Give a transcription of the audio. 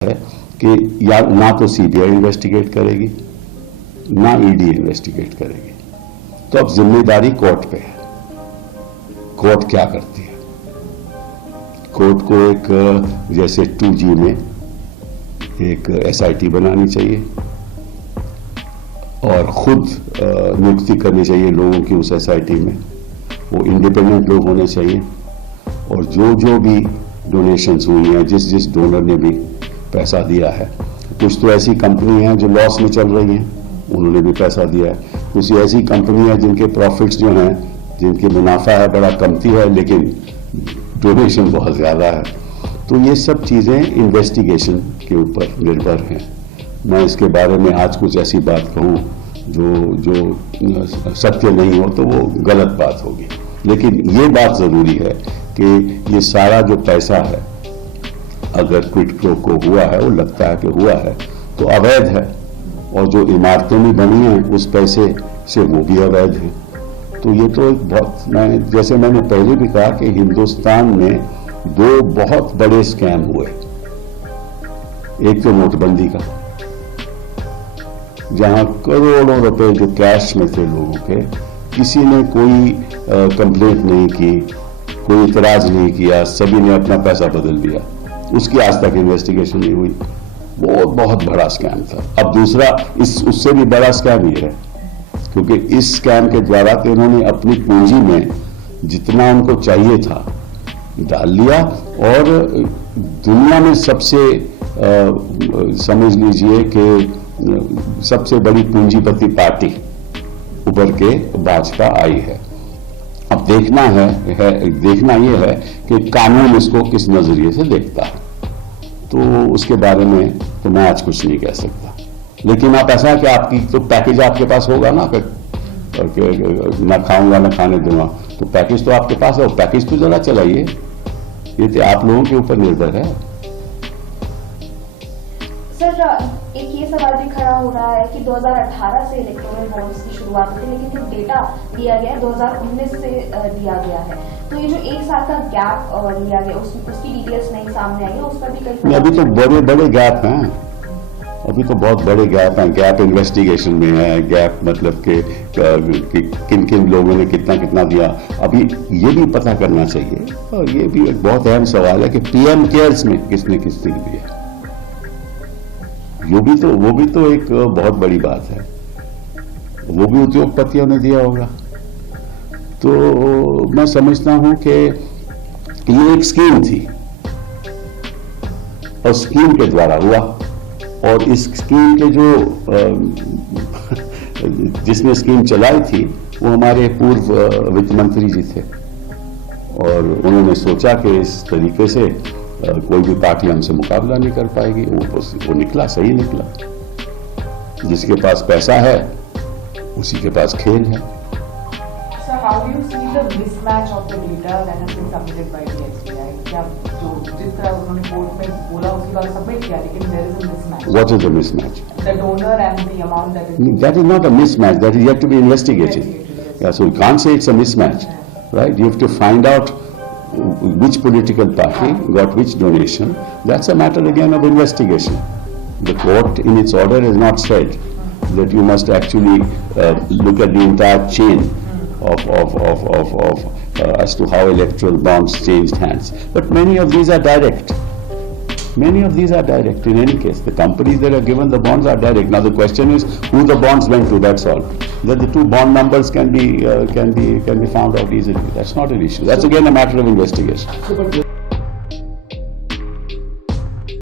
है कि या ना तो सीबीआई इन्वेस्टिगेट करेगी ना ईडी इन्वेस्टिगेट करेगी, तो अब जिम्मेदारी कोर्ट पे है। कोर्ट क्या करती है? कोर्ट को एक जैसे 2G में एक SIT बनानी चाहिए और खुद नियुक्ति करनी चाहिए लोगों की उस SIT में। वो इंडिपेंडेंट लोग होने चाहिए और जो भी डोनेशंस हुई हैं, जिस डोनर ने भी पैसा दिया है, कुछ तो ऐसी कंपनी हैं जो लॉस में चल रही हैं, उन्होंने भी पैसा दिया है। कुछ ऐसी कंपनी है जिनके प्रॉफिट्स जो हैं, जिनकी मुनाफा है बड़ा कमती है लेकिन डोनेशन बहुत ज़्यादा है। तो ये सब चीज़ें इन्वेस्टिगेशन के ऊपर निर्भर हैं। मैं इसके बारे में आज कुछ ऐसी बात कहूँ जो सत्य नहीं हो तो वो गलत बात होगी, लेकिन ये बात ज़रूरी है कि ये सारा जो पैसा है, अगर क्विड प्रो को हुआ है, वो लगता है कि हुआ है, तो अवैध है, और जो इमारतें भी बनी हैं उस पैसे से वो भी अवैध है। तो ये तो एक बहुत, जैसे मैंने पहले भी कहा कि हिंदुस्तान में दो बहुत बड़े स्कैम हुए। एक तो नोटबंदी का, जहां करोड़ों रुपए जो कैश में थे लोगों के, किसी ने कोई कंप्लेंट नहीं की, कोई इतराज नहीं किया, सभी ने अपना पैसा बदल दिया, उसकी आज तक इन्वेस्टिगेशन नहीं हुई। वो बहुत बड़ा स्कैम था। अब दूसरा उससे भी बड़ा स्कैम ये है, क्योंकि इस स्कैम के द्वारा तो इन्होंने अपनी पूंजी में जितना उनको चाहिए था डाल लिया, और दुनिया में सबसे समझ लीजिए कि सबसे बड़ी पूंजीपति पार्टी उभर के भाजपा आई है। अब देखना ये है कि कानून इसको किस नजरिए से देखता है। तो उसके बारे में तो मैं आज कुछ नहीं कह सकता, लेकिन आप ऐसा है कि आपकी तो पैकेज आपके पास होगा ना, ना खाऊंगा ना खाने दूंगा, तो पैकेज तो आपके पास है, पैकेज तो जरा चलाइए। ये तो आप लोगों के ऊपर निर्भर है। सर, एक ये सवाल भी खड़ा हो रहा है कि 2018 से इलेक्टोरल बॉन्ड्स की शुरुआत हुई थी, लेकिन जो डेटा दिया गया है 2019 से दिया गया है। तो ये जो एक साल का गैप लिया गया, उसकी डिटेल्स नहीं सामने आई है, उस पर भी कई अभी तो बड़े गैप हैं, अभी तो बहुत बड़े गैप हैं। गैप इन्वेस्टिगेशन में है, गैप मतलब कि किन लोगों ने कितना दिया। अभी ये भी पता करना चाहिए, और ये भी एक बहुत अहम सवाल है कि PM केयर्स में किसने दिया। वो भी तो एक बहुत बड़ी बात है। वो भी उद्योगपतियों ने दिया होगा। तो मैं समझता हूं कि ये एक स्कीम थी और स्कीम के द्वारा हुआ, और इस स्कीम के जो जिसने स्कीम चलाई थी वो हमारे पूर्व वित्त मंत्री जी थे, और उन्होंने सोचा कि इस तरीके से कोई भी पार्टी हमसे मुकाबला नहीं कर पाएगी। वो निकला, सही निकला। जिसके पास पैसा है उसी के पास खेल है। Sir, how do you see the mismatch of the data that has been submitted by the SBI? क्या जो जिस तरह उन्होंने कोर्ट में बोला उसकी बात सबमिट किया, लेकिन there is a mismatch. What is the mismatch? The donor and the amount that is. That is not a mismatch. That is yet to be investigated. Yeah, so you can't say it's a mismatch, right? You have to find out which political party got which donation. That's a matter again of investigation. The court in its order has not said that you must actually look at the entire chain as to how electoral bonds changed hands. But many of these are direct. Many of these are direct in any case. The companies that are given the bonds are direct. Now the question is who the bonds went to, that's all. That the two bond numbers can be found out easily. That's not an issue. That's again a matter of investigation.